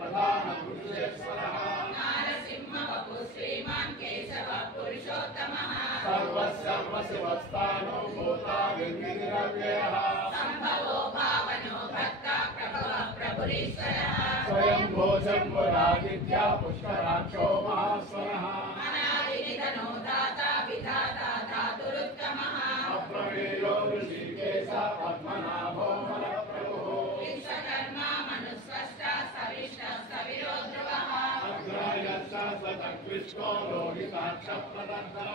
प्रधान पुरुषेश्वरः नारसिंह वपु श्रीमान् केशव पुरुषोत्तमः सर्वशिवस्थानो भूता विनिर्व्ययः संभवो भावनो भक्ता प्रभवः प्रभुरीश्वरः स्वयं भोजम्बुरादित्या पुष्कराक्षो महास्वरः अनादिनिधनो दाता विधाता धातुरुत्तमः अप्रमेयो ऋषिकेश पद्मनाभो मनप्रभुः विश्वकर्मा मनुस्रष्टा सविष्टा सविरो ध्रुवः अग्रायश्च सतकृष्णो लोहिताक्षः प्रदत्तः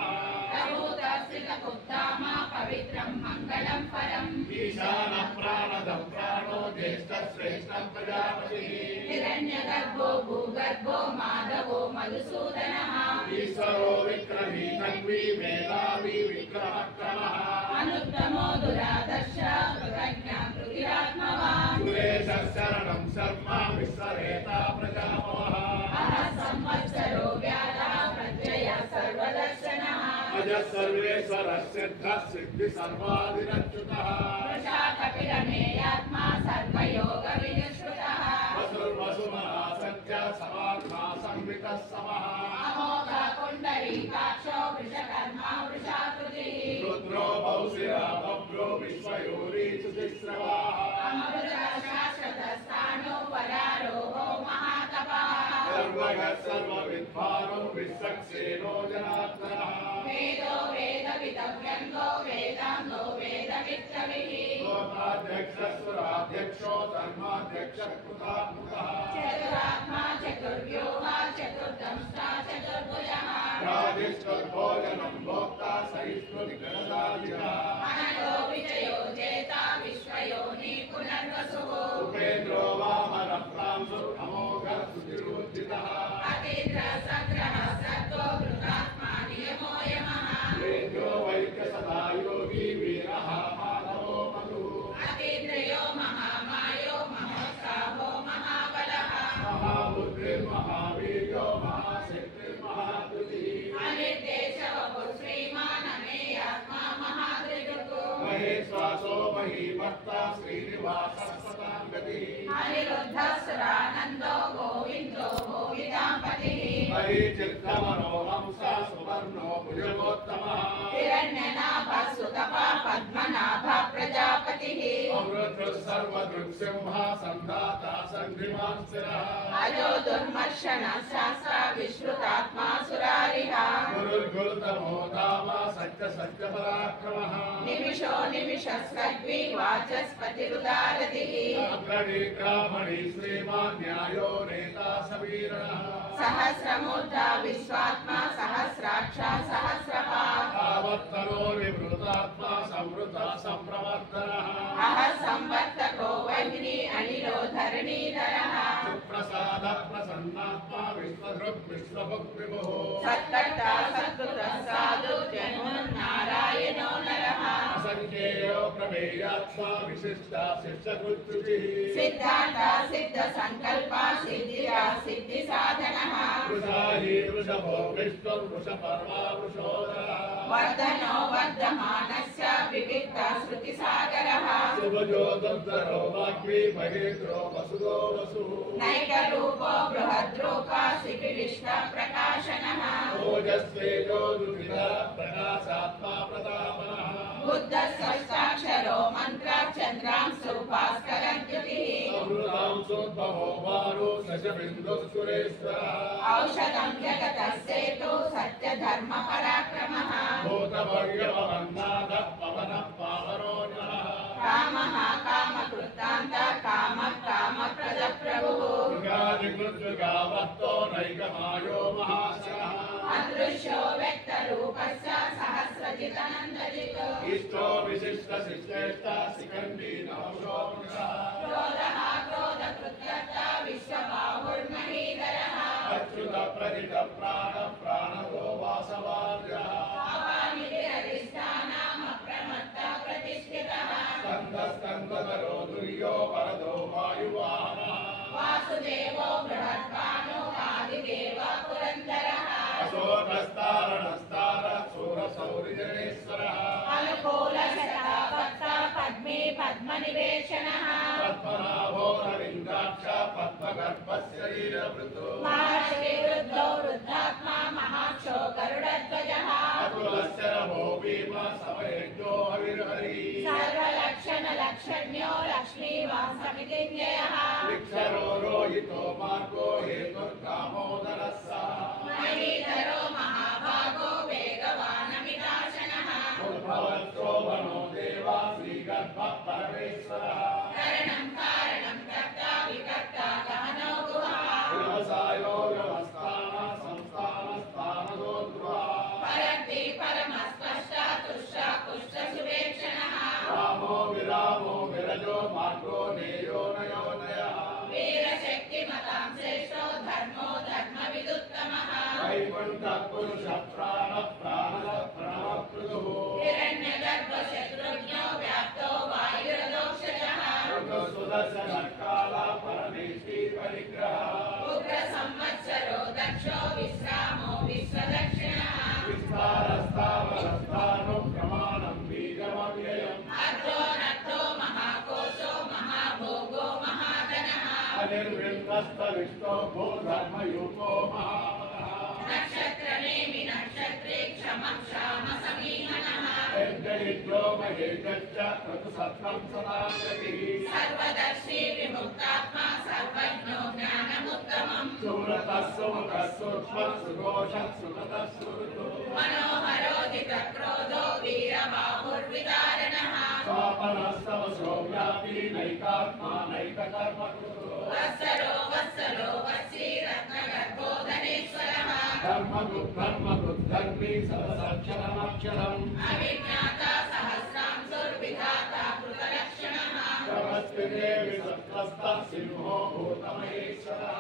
प्रभूतश्रितपुत्तामा पवित्रं मङ्गलं परम् ईशानः प्राणदं प्राणो ज्येष्ठश्रेष्ठः प्रजापतिः हिरण्यगर्भो भूगर्भो माधवो मधुसूदनः ईश्वरो विक्रमी तन्वी मेधावी विक्रमक्रमः अनुत्तमो दुरादर्श कृतज्ञा कृतिरात्मवान् सुरेशः शरणं शर्मा विश्वरेता प्रजापवः अहः संवत्सरो व्याधः प्रत्ययः सर्वदर्शनः अजः सर्वेश्वरः सिद्धः सिद्धि सर्वादिरच्युतः प्रशाकपिरमेयात्मा सर्वयोगविनिश्रुतः वसुर्वसुमहासत्य समात्मा संवितः समः अमोघः पुण्डरीकाक्षो वृषकर्मा वृषाकृतिः रुद्रो बहुशिरा बभ्रो विश्वयोरीचुतिस्रवाः अमृतः शाश्वतस्थाणो वरारोहो महातपः सर्वगः सर्वविद्वानो विश्वक्सेनो जनार्दनः वेदो वेदविदव्यङ्गो वेदाङ्गो वेदवित्तविः लोकाध्यक्षस्वराध्यक्षो धर्माध्यक्षः कृतात्मकः चतुरात्मा चतुर्व्यूहा चतुर्दंष्टा चतुर्भुजः राजिष्ठोर्भोजनं भोक्ता सहिष्णुनिगणदालिकः अनलो विजयो जेता विश्वयोनि पुनर्वसुः उपेन्द्रो वामनप्रांशु अमोघः सुतिरुज्जितः अतीन्द्र सग्रह सत्त्वो वृतात्मा नियमो यमः वेद्यो वैद्यसदा योगी वीरः माधवो मधुः अतीन्द्रयो महामायो महोत्साहो महाबलः महाबुद्धिर्महावीर्यो महाशक्तिर्महाकृतिः अनिर्देशवपु श्रीमान् अमेयात्मा महादृढुः महेश्वासो महीभक्ता श्रीनिवासः सतां गतिः अनिरुद्धसुरानन्दो गोविन्दो गोविदाम्पतिः मरीचित्तमनो हंसा सुवर्णो भुजगोत्तमः हिरण्यनाभः सुतपा पद्मनाभः प्रजापतिः अमृतः सर्वदृक्सिंहः सन्धाता सन्धिमान् स्थिरः अजो दुर्मर्शनः शास्त्रा विश्रुतात्मा सुरारिः गुरुर्गुरुतमो धाम सत्यपराक्रमः निमिषो निमिषस्कद्वि वाचस्पतिरुदारतिः अग्रणीक्रामणि श्रीमान् न्यायो नेता सवीरः सहस्रमूर्धा विश्वात्मा सहस्राक्षा सहस्रपाः तावत्तरो निवृतात्मा संवृता सम्प्रवर्तनः अहः संवर्तको वह्नि अनिलो धरणीधरः सुप्रसाद प्रसन्नात्मा विश्वधृक् विश्वभुक् विभुः सत्कर्ता सत्कृतः साधु जन्मन्नारायणो नरः असङ्ख्येयो प्रमेयात्मा विशिष्टा शिष्यकृत्युतिः सिद्धान्ता सिद्धसङ्कल्पा सिद्धिदा सिद्धिसाधनः वृषाही वृषभो विष्णुर्वृषपर्वा वृषोदरः वर्धनो वर्धमानस्य विविक्ता श्रुतिसागरः शुभजो दुर्धरो वाग्मी महेन्द्रो वसुदो वसुः नैकरूपो बृहद्रूपा शिखिविश्वप्रकाशनः ओजस्वेजो दुर्विधा प्रकाशात्मा प्रतापनः बुद्धस्साक्षरो मन्त्रचन्द्रांशु भास्करद्युतिः अमृतांशोद्भवो वारो शशबिन्दुः सुरेश्वरः औषधं जगतः सेतु सत्यधर्मपराक्रमः भूतभव्यवन्नादः पवनः पावनो नः कामः कामकृतान्त कामः कामप्रदप्रभुः मृगादिकृद्युगावत्तो नैकमायो महाशयः अदृश्यो व्यक्तरूपस्य सहस्रजितनन्दजितो इष्टो विशिष्टशिष्टेष्टा शिखण्डी नवशो पुरुषः क्रोधः क्रोधकृत्यर्ता विश्वबाहुर्महीधरः अच्युत प्रजित प्राण प्राणो वासवार्यः अवानिधिरधिष्ठानम् अप्रमत्तः प्रतिष्ठितः स्कन्दस्कन्दधरो दुर्यो वरदो वायुवाहनः वासुदेवो बृहद्भानो आदिदेवः पुरन्दरः अशोकस्तारणस्तारः शूरसौरिजनेश्वरः अनुकूलशताभक्ता पद्मे पद्मनिवेशनः पद्मनाभो रविन्द्र रुद्राक्ष पद्मगर्भस्य वीरवृतो महर्षि रुद्रो रुद्रात्मा महाक्षो गरुडध्वजः अतुलस्य नभो भीम समयज्ञो हविर्हरि सर्वलक्षण लक्षण्यो लक्ष्मीवासमितिज्ञयः वृक्षरो रोहितो मार्गो हेतुर्कामोदरः महीधरो महाभागो वेगवानमिताशनः उद्भवत्सोभनो देवा श्रीगर्भः परमेश्वरः करणं कारणं कर्ता विकर्ता गहनो गुहा व्यवसायो व्यवस्थानः संस्थानस्थानदो ध्रुवः परन्ति परमस्पष्टा तुष्टा पुष्टसुवेक्षणः रामो विरजो मार्गो नेयो नयो नयः वीरशक्तिमतां श्रेष्ठो धर्मो धर्मविदुत्तमः वैकुण्ठः पुरुषः प्राणः प्रणवकृतुः हिरण्यगर्भशत्रुघ्नो व्याप्तो वायुरदोक्षजः सुदर्शनकाला परमेशी परिग्रहः उग्रसंवत्सरो दक्षो विश्रामो विश्वदक्षिणः विस्तारस्तावरस्थानो प्रमाणं बीजमव्ययम् अर्धो नर्थो महाकोशो महाभोगो महाधनः अनिर्विण्णस्तविष्टो भूधर्मयुतो महामनः नक्षत्रनेमि नक्षत्रे क्षमः क्षाम समीहनः यज्ञयुज्यो महेशश्च क्रतुसत्त्वं सदा गतिः सर्वदर्शी विमुक्तात्मा सर्वज्ञो ज्ञानमुत्तमम् सुव्रतः सुमुखः सूक्ष्मः सुघोषः सुगतः सुहृतो मनोहरोदितक्रोधो वीरबाहुर्विदारणः स्वापनः समसो व्यापी नैकात्मा नैककर्मकृतो वत्सरो वत्सी रत्नगर्भो धनेश्वरः धर्मकृद्धर्मी सरसक्षरमक्षरम् अविज्ञाता सहस्रांशुर्विधाता कृतलक्षणः प्रवस्तिते विसत्त्वस्तः सिंहो भूतमहेश्वरः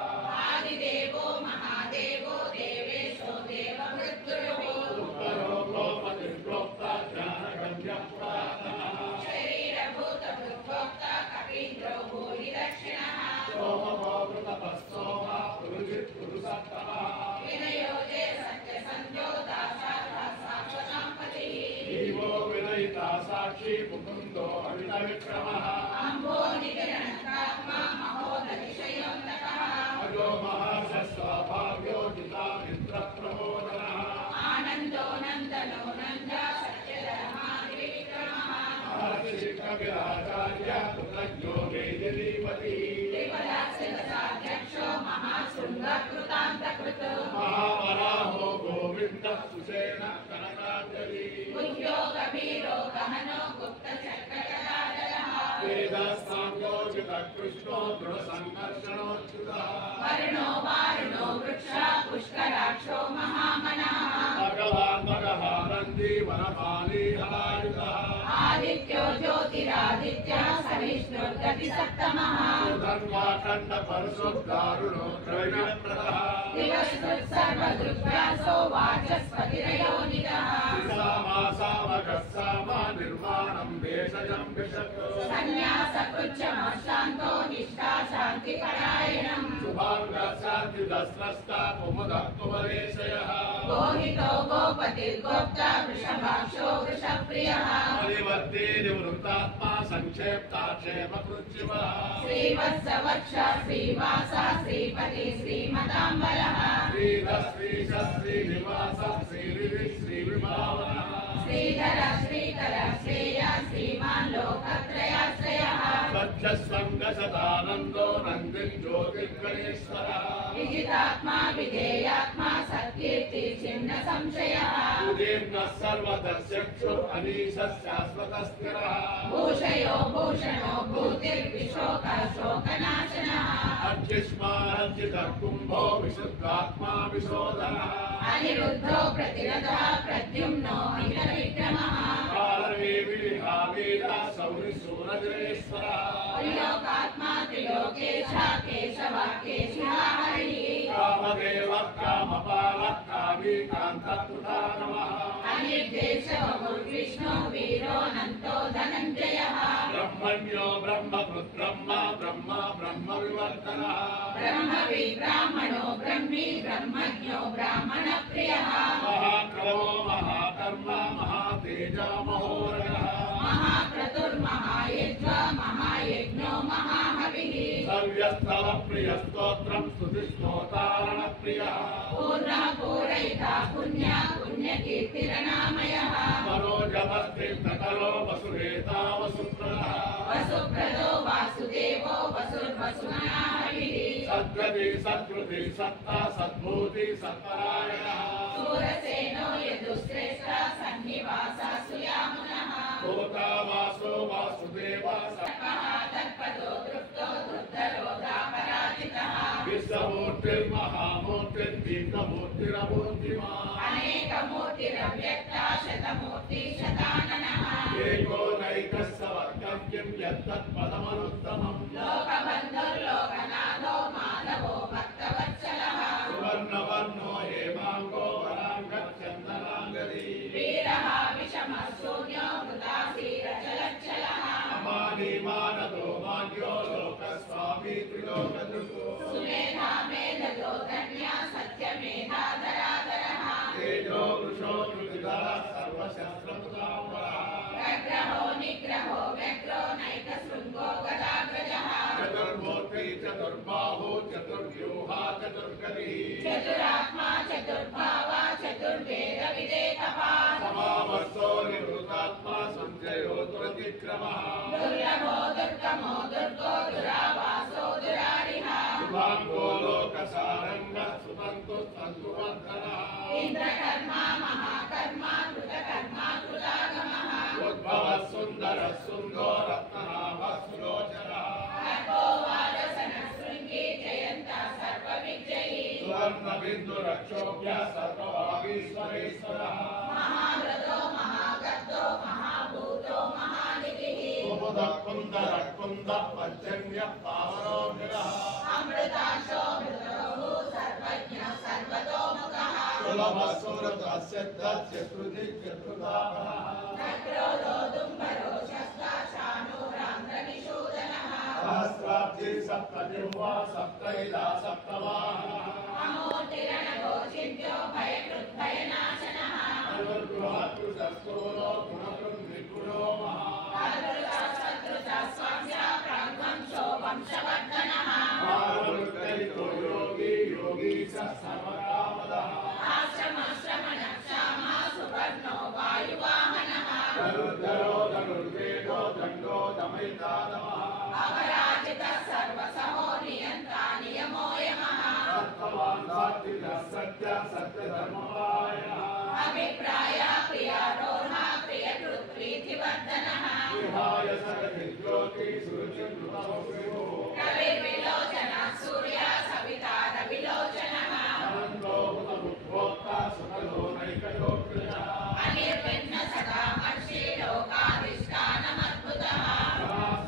आदिदेवो महादेवो देवेशो देवमृत्युः उत्तरोक्लोपतिर्प्रोक्ता ज्ञानगम्यः पुरातनः शरीरभूतभृद्भोक्ता कपीन्द्रो भूरिदक्षिणः सोमभोगतपः पुरुषत्तमः विनयोजे सत्यसन्ध्यो दासात्मपतिः जीवो विनयिता साक्षी मुकुन्दो अमितविक्रमः अम्बो निधिरनन्तात्मा महोदतिशयोन्नतः अजो महाशस्वाभाव्यो जितामिन्द्रप्रमोदनः आनन्दो नन्दनो नन्दा सत्यधर्मादिविक्रमः महर्षिकविराचार्य कृतज्ञो वेदिनीपतिः त्रिपदाक्षो महाशृङ्गकृतान्तकृत् महावराहो गोविन्दः सुषेण कनकाञ्जलि गुह्यो गभीरो गहनो गुप्तचक्रगदाधरः वेदस्साम्योजितकृष्णो दृढसङ्कर्षणोच्युतः वर्णो वारुणो वृक्षा पुष्कराक्षो महामनः भगवान् भगहानन्दी वनपाली हलायुधः आदित्यो ज्योतिरादित्यः सविष्णुर्गतिसप्तमः धर्माखण्डपरशुद्धारुणो द्रविणप्रदः दिवसर्वदृग्व्यासो वाचस्पतिरयोनिदः सामा निर्माणं भेषजं विशत् सन्न्यासकृच्छमशान्तो निष्ठा शान्तिपरायणम् शुभाङ्गशान्तिदस्रष्टा कुमुदः कुमरेशयः गोहितो गोपतिर्गोप्ता वृषभाक्षो वृषप्रियः परिवर्ती निवृत्तात्मा संक्षेप्ताक्षेमकृत्युवः श्रीवत्सवक्षा श्रीवासः श्रीपति श्रीमताम्बरः श्रीनिवासः श्रीविभावनः श्रीधर श्रीकर श्रेय श्रीमान् लोकत्रयाश्रयः स्वच्छस्वङ्गशतानन्दो नन्दिञ्ज्योतिर्गणेश्वरः विजितात्मा विधेयात्मा सत्कीर्ति छिन्न संशयः उदीर्णः सर्वदर्शक्षुः अनीशः शाश्वतस्थिरः भूषयो भूषणो भूतिर्विशोकः शोकनाशनः अर्चिष्मार्जितः कुम्भो विशुद्धात्मा विशोधनः अनिरुद्धो प्रतिरथः प्रद्युम्नो हितविक्रमः सौरिसूरजनेश्वरः त्रिलोकात्मा त्रिलोकेशः केशवः केशिहा हरिः कामदेवः कामपालः कामीकान्तकृता नमः अनिर्देशो गुरुविष्णो वीरोऽनन्तो धनञ्जयः ब्रह्मण्यो ब्रह्मकृद्ब्रह्मा ब्रह्मा ब्रह्मविवर्तनः ब्रह्मवि ब्राह्मणो ब्रह्मी ब्रह्मज्ञो ब्राह्मणप्रियः महाक्रमो महाकर्मा महातेजा महोरगः महाक्रतुर्महायज्वा महायज्ञो महाहविः సవ్యస్తవ ప్రియ స్తోత్రం స్తుతిస్తోతారణ ప్రియ పూర్ణ పూరైత పుణ్య పుణ్యకీర్తిరణామయ మనోజమస్తిర్నకలో వసురేతా వసుప్రద వసుప్రదో వాసుదేవో వసుర్వసునాహవిః సద్గతి సత్కృతి సత్తా సద్భూతి సత్పరాయణ సూరసేనో యదుశ్రేష్ఠ సన్నివాస సుయామునః భూతా వాసో వాసుదేవ సర్వః తత్పదో తృప్తో దుర్ధరోధాపరాజితః విశ్వమూర్తిర్మహామూర్తిర్దీర్ఘమూర్తిరమూర్తిమా అనేకమూర్తిరవ్యక్త శతమూర్తి శతాననః ఏకోనైకస్సవర్గవ్యం యత్తత్పదమనుత్తమం లోకబంధుర్లోకనాథో మాధవో భక్తవత్సలః సువర్ణవర్ణో హేమాంగో వరాంగచందనాంగరీ వీరః విషమశూన్యో మృతాసీరచలచ్చలః అమానిమానదో మాన్యో లోకస్వామి త్రిలోకదృకో సుమేధా మేధదో ధన్య సత్యమేధాధరాధరః తేజో వృషో కృతిధర సర్వశస్త్రముదాంబరః ప్రగ్రహో నిగ్రహో వ్యగ్రో నైకశృంగో గదాగ్రజః చతుర్మూర్తి చతుర్బాహు చతుర్వ్యూహా చతుర్గతి చతురాత్మా చతుర్భావా చతుర్వేద విదేకపాల్ సమావర్తో నివృతాత్మా సంజయో దురతిక్రమః దుర్లభో దుర్గమో దుర్గో దురావాసో దురారిః శుభాంగో లోకసారంగ సుతంతు సంతువర్ధనః ఇంద్రకర్మా మహాకర్మా కృతకర్మా కృతాగమః ఉద్భవ సుందర సుందో రత్ననాభ సులోచనః అర్కో వారసన శృంగి జయంత సర్వవిజయీ సువర్ణ బిందు రక్షోభ్య సర్వభాగీశ్వరేశ్వరః మహావ్రతో మహాగర్తో మహాభూతో మహానిధిః కుముద కుందర కుంద పర్జన్య పావనోభిరః అమృతాశో మృతోః సర్వజ్ఞ సర్వతోముఖః సులభ సుమృత సిద్ధ చతుర్ధి చతుర్ధాపనః నక్రోధో దుంబరో శస్త్రాశానూరాంధ్ర నిషూదనః సహస్రాబ్ది సప్తజిహ్వా సప్తైలా సప్తవాహనః అమోటిరణగో చింత్యో భయకృద్భయనాశనః అనుర్గృహకృతస్థూలో గుణకృం నిర్గుణో మహా అధృత శత్రుత స్వాంశ ప్రాగ్వంశో వంశవర్ధనః ఆరుర్గైతో యోగి యోగి సర్వకామదః ఆశ్రమాశ్రమణక్షామ సువర్ణో వాయువాహనః ధనుర్ధరో ధనుర్వేదో దండో దమయితాదమః అపరాజిత సర్వసహో నియంత నియమోయమః సత్యవాన్ సాత్విక సత్య సత్యధర్మపరాయణః అభిప్రాయ ప్రియారోహ ప్రియకృత్ ప్రీతివర్ధనః విహాయ సగతి జ్యోతి సురుచిర్నృతమభ్యుః కవిర్విలోచన సూర్య సవితా రవిలోచనః అనంతో హుతముద్భోక్త సుఖదో నైకయోగ్రజః అనిర్విఘ్న సదా మర్షి లోకాధిష్టానమద్భుతః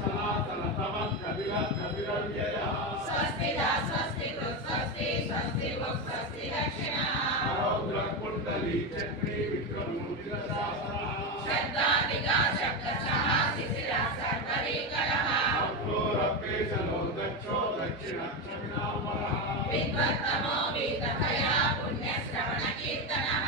సనాతన తమ కవిర కవిరవ్యయః స్వస్తిదా స్వస్తి కృత్ స్వస్తి స్వస్తి భుక్ స్వస్తి దక్షిణః రౌద్ర కుండలి చక్రీ విక్రమూర్తిర శాసనః శబ్దాదిగా శబ్దశః శిశిర సర్వరీకరః అప్రోరపేశలో దక్షో దక్షిణక్షమినామరః విద్వత్తమో వీతభయా పుణ్యశ్రవణ కీర్తనః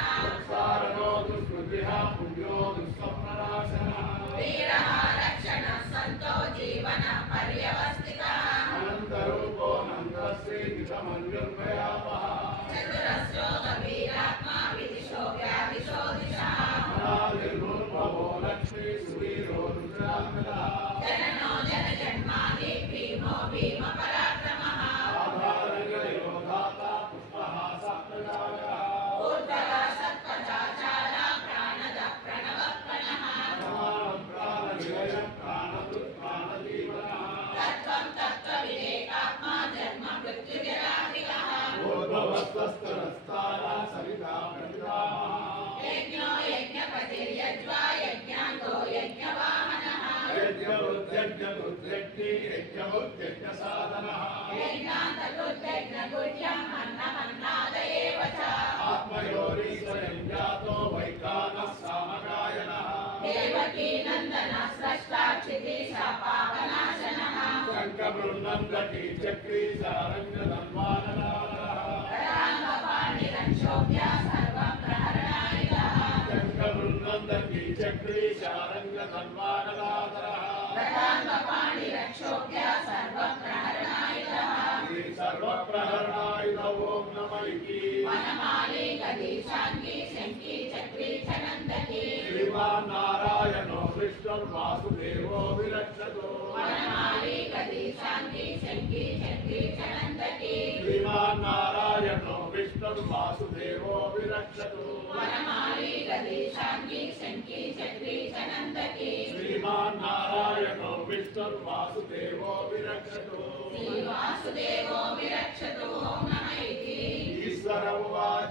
సారణో దుష్కృతిః పుణ్యో దుఃసప్రనాశనః వీరః రక్షణ సంతో జీవన పర్యవస్థితః అనంతరూపో నందశ్రీగితమన్యుర్భయామః చతురస్రోగ వీరాత్మా విదిశో వ్యాధిశో దిశః అనాదిర్భుర్భవో లక్ష్మీ సువీరో రుద్రాంగదః జననో జన జన్మాది భీమో భీమ పరాక్రమః ఆధారగణయో ధాత పుష్పహాస ప్రజాగః ఊర్ధ్వగ సత్పథాచార ప్రాణద ప్రణవప్రణః ప్రమాణం ప్రాణనిలయ ప్రాణభృత్ ప్రాణజీవనః తత్వం తత్వవివేకాత్మా జన్మ మృత్యుజరాధికః ఊర్ధ్వవస్తస్తరస్తార సవితా ప్రతిదామః యజ్ఞో యజ్ఞపతిర్యజ్వా యజ్ఞాంతో యజ్ఞవాహనః యజ్ఞవృద్యజ్ఞవృద్యజ్ఞి యజ్ఞవృద్యజ్ఞసాధనః యజ్ఞాంతకృద్యజ్ఞగుహ్యం అన్నమన్నాదయేవ చ ఆత్మయోరీశ్వరం జాతో వైకానః సామగాయనః దేవకీ నందన స్రష్టాక్షితి పాపనాశనః శంఖబృందందకీ చక్రీ సారంగధన్వాననాథః రక్షోభ్య సర్వం ప్రహరణాయుధః శంఖబృందందకీ చక్రీ సారంగధన్వాననాథః రక్షోభ్య సర్వం गदी शांगी शंकी चक्री चनंदकी श्रीमान नारायणो विष्णुर्वासुदेवो विरक्षतु वनमाली गदी शांगी शंकी चक्री चनंदकी श्रीमान नारायणो विष्णुर्वासुदेवो विरक्षतु वनमाली गदी शांगी शंकी चक्री चनंदकी श्रीमान नारायणो विष्णुर्वासुदेवो विरक्षतु श्री वासुदेवो विरक्षतु ओम नमः इति ईश्वर उवाच